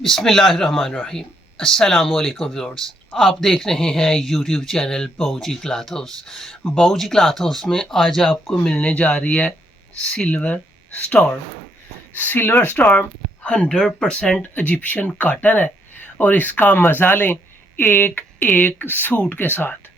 बिस्मिल्लाहिर्रहमानिर्रहीम। अस्सलामुअलैकुम व्यूअर्स, आप देख रहे हैं YouTube channel Bauji cloth house. Bauji cloth house में आज आपको मिलने जा रही है silver storm. Silver storm 100% Egyptian cotton है और इसका मज़ा लें एक एक सूट के साथ।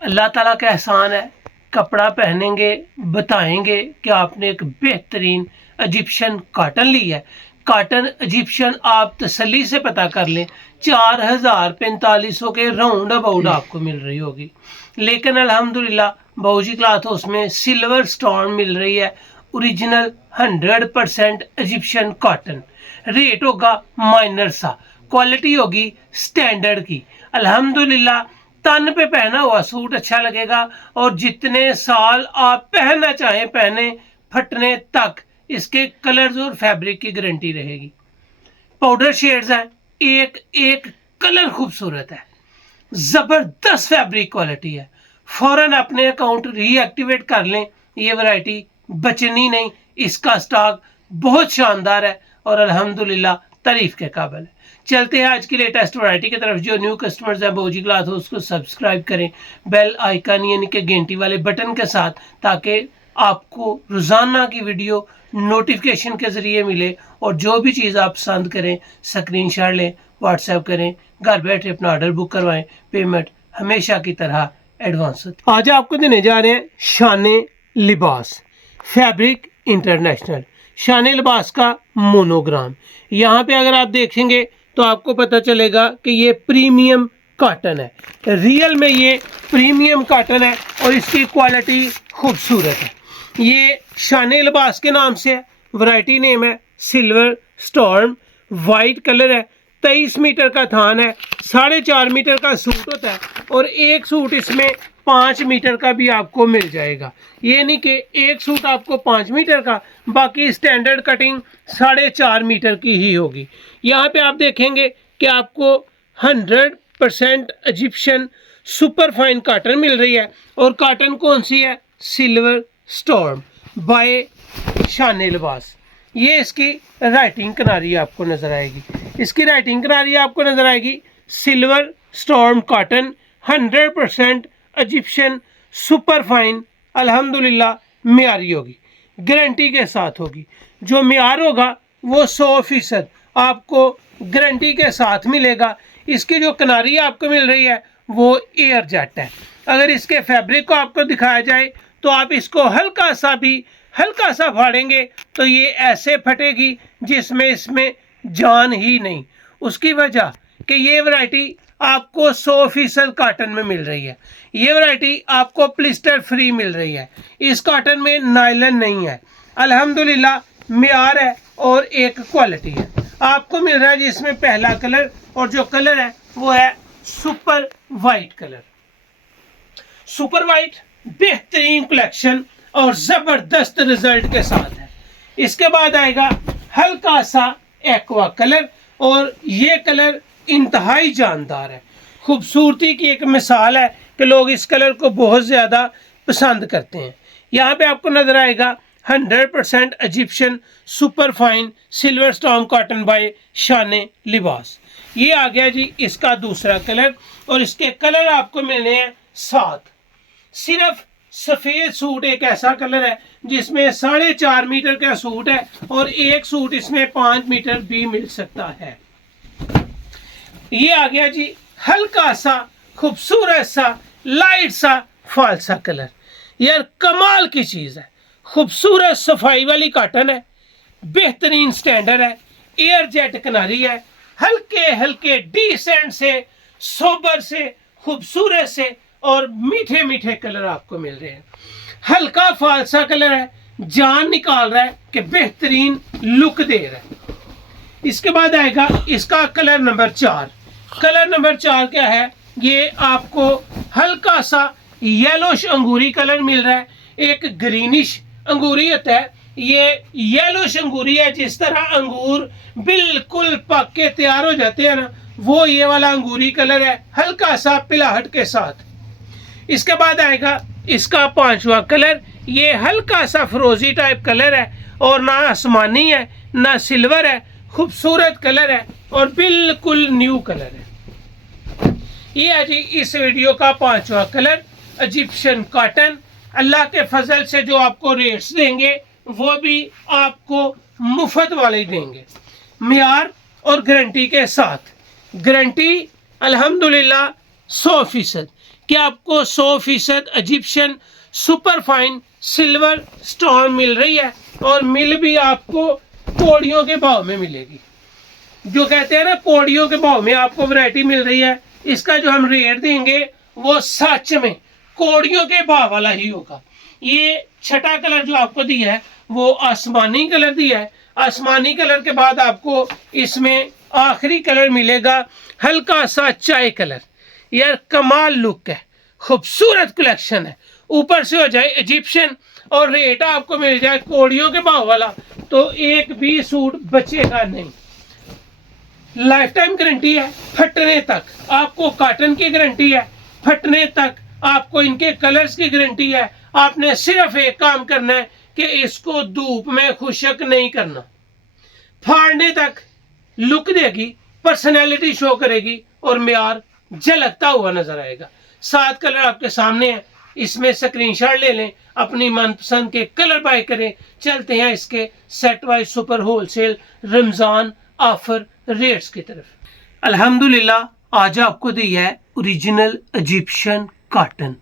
अल्लाह ताला का एहसान है, कपड़ा पहनेंगे बताएंगे कि आपने एक बेहतरीन इजिप्शियन कॉटन ली है। कॉटन इजिप्शियन आप तसल्ली से पता कर लें 4,000-4,500 के राउंड अबाउट आपको मिल रही होगी। लेकिन अल्हम्दुलिल्लाह बाऊजी क्लॉथ हाउस में सिल्वर स्टॉर्म मिल रही है ओरिजिनल 100% इजिप्शियन कॉटन। रेट होगा माइनर सा, क्वालिटी होगी स्टैंडर्ड की। अल्हम्दुलिल्लाह तन पे पहना हुआ सूट अच्छा लगेगा और जितने साल आप पहनना चाहें पहने, फटने तक इसके कलर्स और फैब्रिक की गारंटी रहेगी। पाउडर शेड्स हैं, एक एक कलर खूबसूरत है, ज़बरदस्त फैब्रिक क्वालिटी है। फ़ौरन अपने अकाउंट रीएक्टिवेट कर लें, ये वैरायटी बचनी नहीं। इसका स्टॉक बहुत शानदार है और अल्हम्दुलिल्लाह तारीफ के काबिल है। चलते हैं आज की लेटेस्ट वैरायटी की तरफ। जो न्यू कस्टमर्स हैं बाऊजी क्लॉथ हाउस उसको सब्सक्राइब करें बेल आइकन यानी कि घंटी वाले बटन के साथ, ताकि आपको रोज़ाना की वीडियो नोटिफिकेशन के ज़रिए मिले और जो भी चीज़ आप पसंद करें स्क्रीनशॉट लें, व्हाट्सएप करें, घर बैठे अपना ऑर्डर बुक करवाएं। पेमेंट हमेशा की तरह एडवांस होती है। आज आपको देने जा रहे हैं शाने लिबास फैब्रिक इंटरनेशनल। शाने लिबास का मोनोग्राम यहाँ पे अगर आप देखेंगे तो आपको पता चलेगा कि ये प्रीमियम कॉटन है। रियल में ये प्रीमियम कॉटन है और इसकी क्वालिटी खूबसूरत है। ये शाने लिबास के नाम से है, वैरायटी नेम है सिल्वर स्टॉर्म। वाइट कलर है, 23 मीटर का थान है, 4.5 मीटर का सूट होता है और एक सूट इसमें 5 मीटर का भी आपको मिल जाएगा। ये नहीं कि एक सूट आपको 5 मीटर का, बाकी स्टैंडर्ड कटिंग 4.5 मीटर की ही होगी। यहाँ पे आप देखेंगे कि आपको 100% Egyptian super fine cotton mill रही है और कॉटन कौन सी है? सिल्वर स्टॉर्म बाय शाने लिबास। ये इसकी राइटिंग किनारी आपको नज़र आएगी, इसकी राइटिंग किनारी आपको नज़र आएगी silver storm cotton 100% Egyptian super fine. अल्हम्दुलिल्लाह मियारी होगी, गारंटी के साथ होगी। जो मियार होगा वो 100% आपको गारंटी के साथ मिलेगा। इसकी जो किनारी आपको मिल रही है वो एयर जेट है। अगर इसके फैब्रिक को आपको दिखाया जाए तो आप इसको हल्का सा फाड़ेंगे तो ये ऐसे फटेगी जिसमें इसमें जान ही नहीं। उसकी वजह कि ये वैरायटी आपको 100% कॉटन में मिल रही है। ये वैरायटी आपको प्लिस्टर फ्री मिल रही है। इस कॉटन में नायलन नहीं है। अल्हम्दुलिल्लाह मियार है और एक क्वालिटी है। आपको मिल रहा है जिसमें पहला कलर, और जो कलर है वो है super white colour. Super white बेहतरीन कलेक्शन और ज़बरदस्त रिजल्ट के साथ है। इसके बाद आएगा हल्का सा एक्वा कलर और ये कलर इंतहाई जानदार है। खूबसूरती की एक मिसाल है कि लोग इस कलर को बहुत ज़्यादा पसंद करते हैं। यहाँ पे आपको नज़र आएगा 100% Egyptian super fine silver storm cotton bye शाने लिबास। ये आ गया जी इसका दूसरा कलर और इसके कलर आपको मिलने हैं 7। सिर्फ सफ़ेद सूट एक ऐसा कलर है जिसमें 4.5 मीटर का सूट है और एक सूट इसमें 5 मीटर भी मिल सकता है। ये आ गया जी हल्का सा खूबसूरत सा लाइट सा फालसा कलर। यार कमाल की चीज़ है, खूबसूरत सफाई वाली कॉटन है, बेहतरीन स्टैंडर्ड है, एयर जेट किनारी है, हल्के हल्के डिसेंट से सोबर से खूबसूरत से और मीठे मीठे कलर आपको मिल रहे हैं। हल्का फालसा कलर है, जान निकाल रहा है कि बेहतरीन लुक दे रहा है। इसके बाद आएगा इसका कलर नंबर 4। कलर नंबर 4 क्या है? ये आपको हल्का सा येलोश अंगूरी कलर मिल रहा है। एक ग्रीनिश अंगूरी होता है, ये येलोश अंगूरी है। जिस तरह अंगूर बिल्कुल पक के तैयार हो जाते हैं ना, वो ये वाला अंगूरी कलर है, हल्का सा पिलाहट के साथ। इसके बाद आएगा इसका 5वां कलर। ये हल्का सा फिरोजी टाइप कलर है और ना आसमानी है ना सिल्वर है, खूबसूरत कलर है और बिल्कुल न्यू कलर है। ये है जी इस वीडियो का 5वां कलर इजिप्शियन कॉटन। अल्लाह के फजल से जो आपको रेट्स देंगे वो भी आपको मुफ्त वाले देंगे, मियार और गारंटी के साथ। गारंटी अल्हम्दुलिल्लाह 100% कि आपको 100% Egyptian super fine silver stone मिल रही है और मिल भी आपको कौड़ियों के भाव में मिलेगी। जो कहते हैं ना कौड़ियों के भाव में आपको वैरायटी मिल रही है, इसका जो हम रेट देंगे वो सच में कौड़ियों के भाव वाला ही होगा। ये छठा कलर जो आपको दिया है वो आसमानी कलर दिया है। आसमानी कलर के बाद आपको इसमें आखिरी कलर मिलेगा हल्का सा चाय कलर। यार कमाल लुक है, खूबसूरत कलेक्शन है। ऊपर से हो जाए इजिप्शियन और रेट आपको मिल जाए कौड़ियों के भाव वाला, तो एक भी सूट बचेगा नहीं। लाइफ टाइम गारंटी है, फटने तक आपको कॉटन की गारंटी है, फटने तक आपको इनके कलर्स की गारंटी है। आपने सिर्फ एक काम करना है कि इसको धूप में खुशक नहीं करना, फाड़ने तक लुक देगी, पर्सनैलिटी शो करेगी और मियार झलकता हुआ नजर आएगा। 7 कलर आपके सामने है, इसमें स्क्रीनशॉट ले लें, अपनी मनपसंद के कलर बाय करें। चलते हैं इसके set wise super wholesale Ramzan offer rates की तरफ। अल्हम्दुलिल्लाह आज आपको दी है ओरिजिनल इजिप्शियन कॉटन।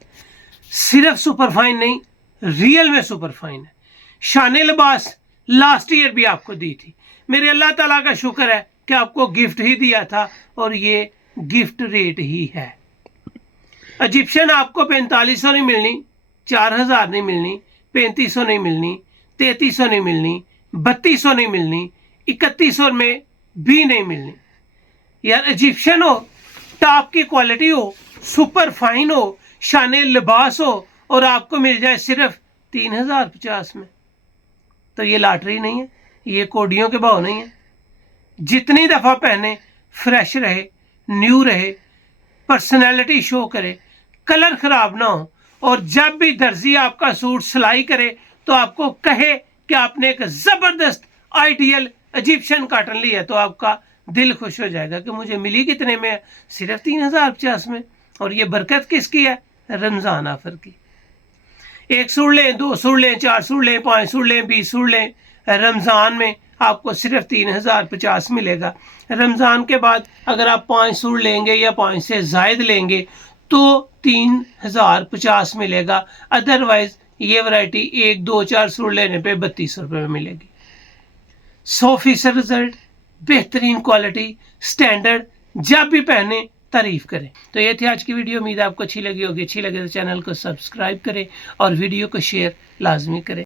सिर्फ सुपर फाइन नहीं, रियल में सुपर फाइन है। शान लिबास लास्ट ईयर भी आपको दी थी। मेरे अल्लाह ताला का शुक्र है कि आपको गिफ्ट ही दिया था और ये गिफ्ट रेट ही है। इजिप्शियन आपको 4500 नहीं मिलनी, 4000 नहीं मिलनी, 3500 नहीं मिलनी, 3300 नहीं मिलनी, 3200 नहीं मिलनी, 3100 में भी नहीं मिलनी। यार इजिप्शियन हो, टॉप की क्वालिटी हो, सुपर फाइन हो, शान लिबास हो और आपको मिल जाए सिर्फ 3050 में, तो ये लॉटरी नहीं है, ये कोडियों के भाव नहीं है। जितनी दफ़ा पहने फ्रेश रहे, न्यू रहे, पर्सनैलिटी शो करे, कलर खराब ना हो और जब भी दर्जी आपका सूट सिलाई करे तो आपको कहे कि आपने एक ज़बरदस्त आइडियल इजिप्शियन कॉटन ली है, तो आपका दिल खुश हो जाएगा कि मुझे मिली कितने में, सिर्फ 3050 में। और ये बरकत किसकी है? रमज़ान ऑफर की। 1 सूट लें, 2 सूट लें, 4 सूट लें, 5 सूट लें, 20 सूट लें, रमज़ान में आपको सिर्फ 3050 मिलेगा। रमज़ान के बाद अगर आप 5 सूट लेंगे या 5 से ज़ायद लेंगे तो 3050 मिलेगा। अदरवाइज ये वैरायटी 1, 2, 4 सूट लेने पे 3200 रुपये में मिलेगी। 100% रिजल्ट, बेहतरीन क्वालिटी, स्टैंडर्ड, जब भी पहने तारीफ करें। तो ये थी आज की वीडियो। उम्मीद आपको अच्छी लगी होगी। अच्छी लगे तो चैनल को सब्सक्राइब करें और वीडियो को शेयर लाजमी करें।